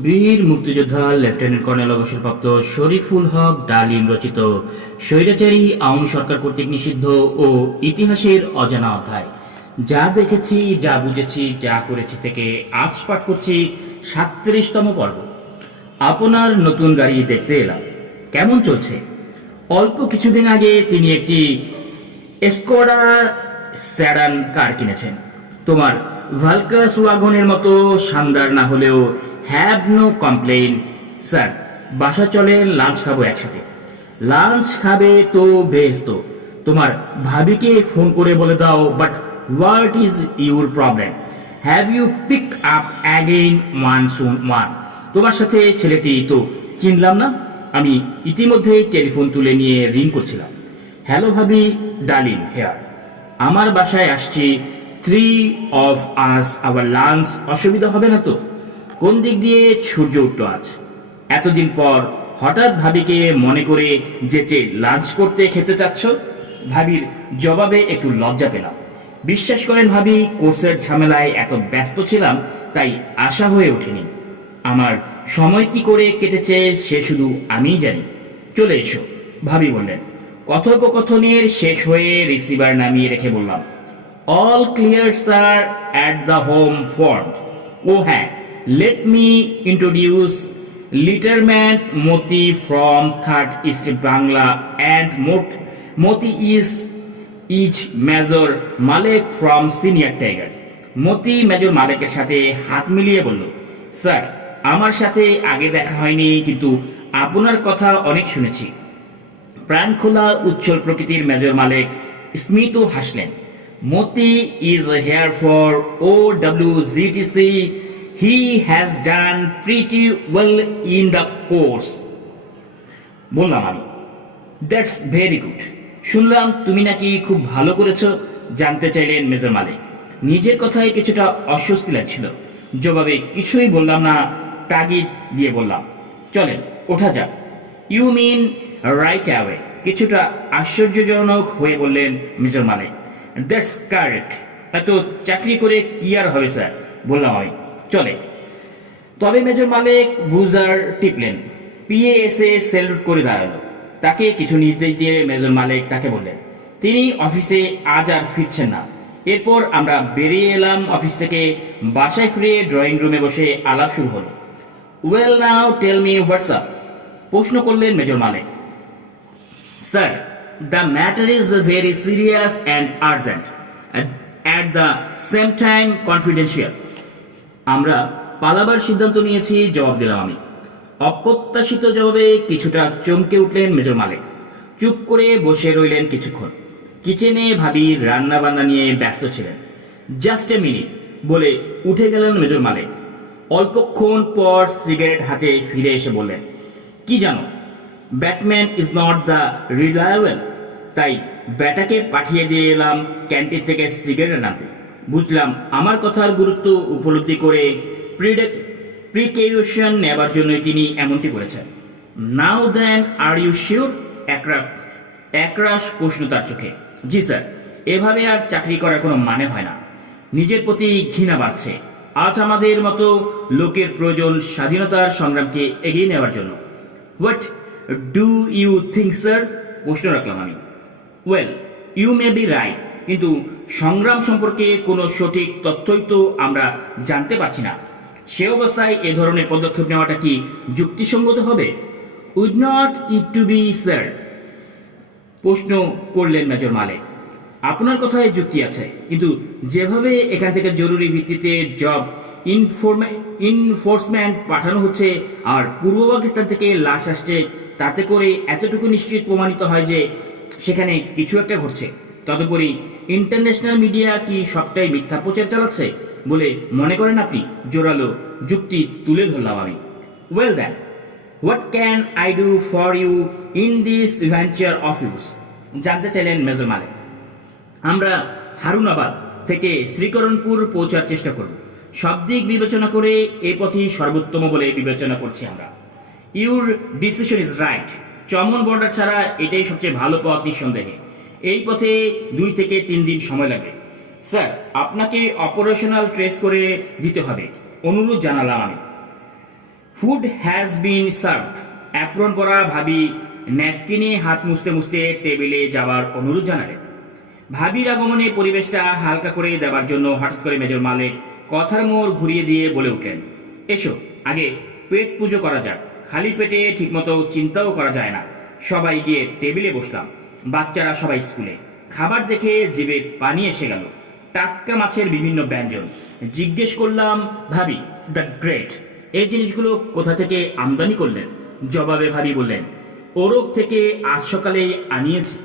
বীর মুক্তিযোদ্ধা lieutenant colonel অবসরপ্রাপ্ত শরীফুল হক ডালিম রচিত স্বৈরাচারী আওয়ামী সরকার কর্তৃক নিষিদ্ধ ও ইতিহাসের অজানা অধ্যায়। যা দেখেছি, যা বুঝেছি, যা করেছি থেকে আজ পাঠ করছি সাতত্রিশতম পর্ব। আপনার নতুন গাড়ি দেখতে এলাম। কেমন চলছে? অল্প কিছুদিন আগে তিনি একটি স্কোডা স্যাডান কার কিনেছেন। তোমার ভালকাস ওয়াগনের মতো শানদার না হলেও হ্যাভ নো কমপ্লেইন স্যার বাসা চলে লাঞ্চ খাব একসাথে। লাঞ্চ খাবে তো বেশ তো। তোমার ভাবিকে ফোন করে বলে দাও but what is your problem have you picked up again one soon one তোমার সাথে ছেলেটি তো চিনলাম না। আমি ইতিমধ্যেই টেলিফোন তুলে নিয়ে রিং করছিলাম। হ্যালো ভাবি ডালিম হেয়ার আমার বাসায় আসছি। Three of us our lunch অসুবিধা হবে না তো? কোন দিক দিয়ে সূর্য উঠল আজ? এতদিন পর হঠাৎ ভাবিকে মনে করে যেচে লাঞ্চ করতে খেতে চাচ্ছ? ভাবির জবাবে একটু লজ্জা পেলাম। বিশ্বাস করেন ভাবি, কোর্সের ঝামেলায় এত ব্যস্ত ছিলাম, তাই আশা হয়ে ওঠেনি। আমার সময় কি করে কেটেছে সে শুধু আমিই জানি। চলে এসো, ভাবি বললেন। কথোপকথনের শেষ হয়ে রিসিভার নামিয়ে রেখে বললাম all clear sir at the home front ও হ্যাঁ let me introduce literman Moti from third East Bangla and মোট Moti is is major Malek from senior tiger Moti major মালেকের সাথে হাত মিলিয়ে বলল, স্যার, আমার সাথে আগে দেখা হয়নি, কিন্তু আপনার কথা অনেক শুনেছি। প্রাণখোলা উচ্ছল প্রকৃতির মেজর মালিক স্মিত হাসলেন। Moti is here for O W G T C he has done pretty well in the course বললাম আমি দ্যাটস ভেরি গুড শুনলাম, তুমি নাকি খুব ভালো করেছ। জানতে চাইলেন মেজর মালিক। নিজের কথায় কিছুটা অস্বস্তি লাগছিল। জবাবে কিছুই বললাম না, তাগিদ দিয়ে বললাম, চলেন, ওঠা যাক। ইউ মিন রাইট অ্যাওয়ে কিছুটা আশ্চর্যজনক হয়ে বললেন মেজর মালিক। দ্যাটস কারেক্ট এত চাকরি করে কি আর হবে, স্যার? বললাম আমি। চলে। তবে মেজর মালিক বুজার টিপলেন। পিএ এসে সেলুট করে দাঁড়াল। তাকে কিছু নির্দেশ দিয়ে মেজর মালিক তাকে বললেন, তিনি অফিসে আজ আর ফিরছেন না। এরপর আমরা বেরিয়ে এলাম অফিস থেকে। বাসায় ফিরে ড্রয়িং রুমে বসে আলাপ শুরু হলো। Well now, tell me what's up প্রশ্ন করলেন major Malik. Sir, the matter is very serious and urgent, at the same time confidential আমরা পালাবার সিদ্ধান্ত নিয়েছি, জবাব দিলাম আমি। অপ্রত্যাশিত জবাবে কিছুটা চমকে উঠলেন মেজর মালিক। চুপ করে বসে রইলেন কিছুক্ষণ। কিচেনে ভাবি রান্না বান্না নিয়ে ব্যস্ত ছিলেন। জাস্ট এ মিনিট বলে উঠে গেলেন মেজর মালিক। অল্পক্ষণ পর সিগারেট হাতে ফিরে এসে বললেন, কি জানো, batman is not the reliable, তাই ব্যাটাকে পাঠিয়ে দিয়ে এলাম ক্যান্টিন থেকে সিগারেট আনতে। বুঝলাম, আমার কথার গুরুত্ব উপলব্ধি করে প্রিকেশন নেবার জন্যই তিনি এমনটি করেছেন। নাও দেন আর ইউ শিওর একরা একরাশ প্রশ্ন তার চোখে। জি, স্যার, এভাবে আর চাকরি করার কোনো মানে হয় না। নিজের প্রতি ঘৃণা বাড়ছে। আজ আমাদের মতো লোকের প্রয়োজন স্বাধীনতার সংগ্রামকে এগিয়ে নেওয়ার জন্য। What do you think sir প্রশ্ন রাখলাম আমি। Well you may be right কিন্তু সংগ্রাম সম্পর্কে কোনো সঠিক তথ্যই তো আমরা জানতে পারছি না। সে অবস্থায় এ ধরনের পদক্ষেপ নেওয়াটা কি যুক্তিসঙ্গত হবে? Would not it to be, sir? প্রশ্ন করলেন মেজর মালিক। আপনার কথায় যুক্তি আছে, কিন্তু যেভাবে এখান থেকে জরুরি ভিত্তিতে জব ইনফোর্সমেন্ট পাঠানো হচ্ছে আর পূর্ব পাকিস্তান থেকে লাশ আসছে, তাতে করে এতটুকু নিশ্চিত প্রমাণিত হয় যে সেখানে কিছু একটা ঘটছে। তদুপরি ইন্টারন্যাশনাল মিডিয়া কি সবটাই মিথ্যা প্রচার চালাচ্ছে বলে মনে করেন আপনি? জোরালো যুক্তি তুলে ধরলাম আমি। Well then what can I do for you in this venture of yours জানতে চাইলেন মেজর মালিক। আমরা হারুনাবাদ থেকে শ্রীকরণপুর পৌঁছার চেষ্টা করব। সব দিক বিবেচনা করে এ পথই সর্বোত্তম বলে বিবেচনা করছি আমরা। Your decision is right Chaman border ছাড়া এটাই সবচেয়ে ভালো পথ নিঃসন্দেহে। এই পথে দুই থেকে তিন দিন সময় লাগে। স্যার, আপনাকে অপারেশনাল ট্রেস করে দিতে হবে। অনুরোধ জানালাম আমি। Food has been served. Apron পরা ভাবি ন্যাপকিনে হাত মুছতে মুছতে টেবিলে যাওয়ার অনুরোধ জানালেন। ভাবির আগমনে পরিবেশটা হালকা করে দেওয়ার জন্য হঠাৎ করে মেজর মালিক কথার মোড় ঘুরিয়ে দিয়ে বলে উঠলেন, এসো, আগে পেট পুজো করা যাক। খালি পেটে ঠিকমতো চিন্তাও করা যায় না। সবাই গিয়ে টেবিলে বসলাম। বাচ্চারা সবাই স্কুলে। খাবার দেখে জিবে পানি এসে গেল। টাটকা মাছের বিভিন্ন ব্যঞ্জন। জিজ্ঞেস করলাম, ভাবি, দ্য গ্রেট, এই জিনিসগুলো কোথা থেকে আমদানি করলেন? জবাবে ভাবি বললেন ওরক থেকে আজ সকালে আনিয়েছি।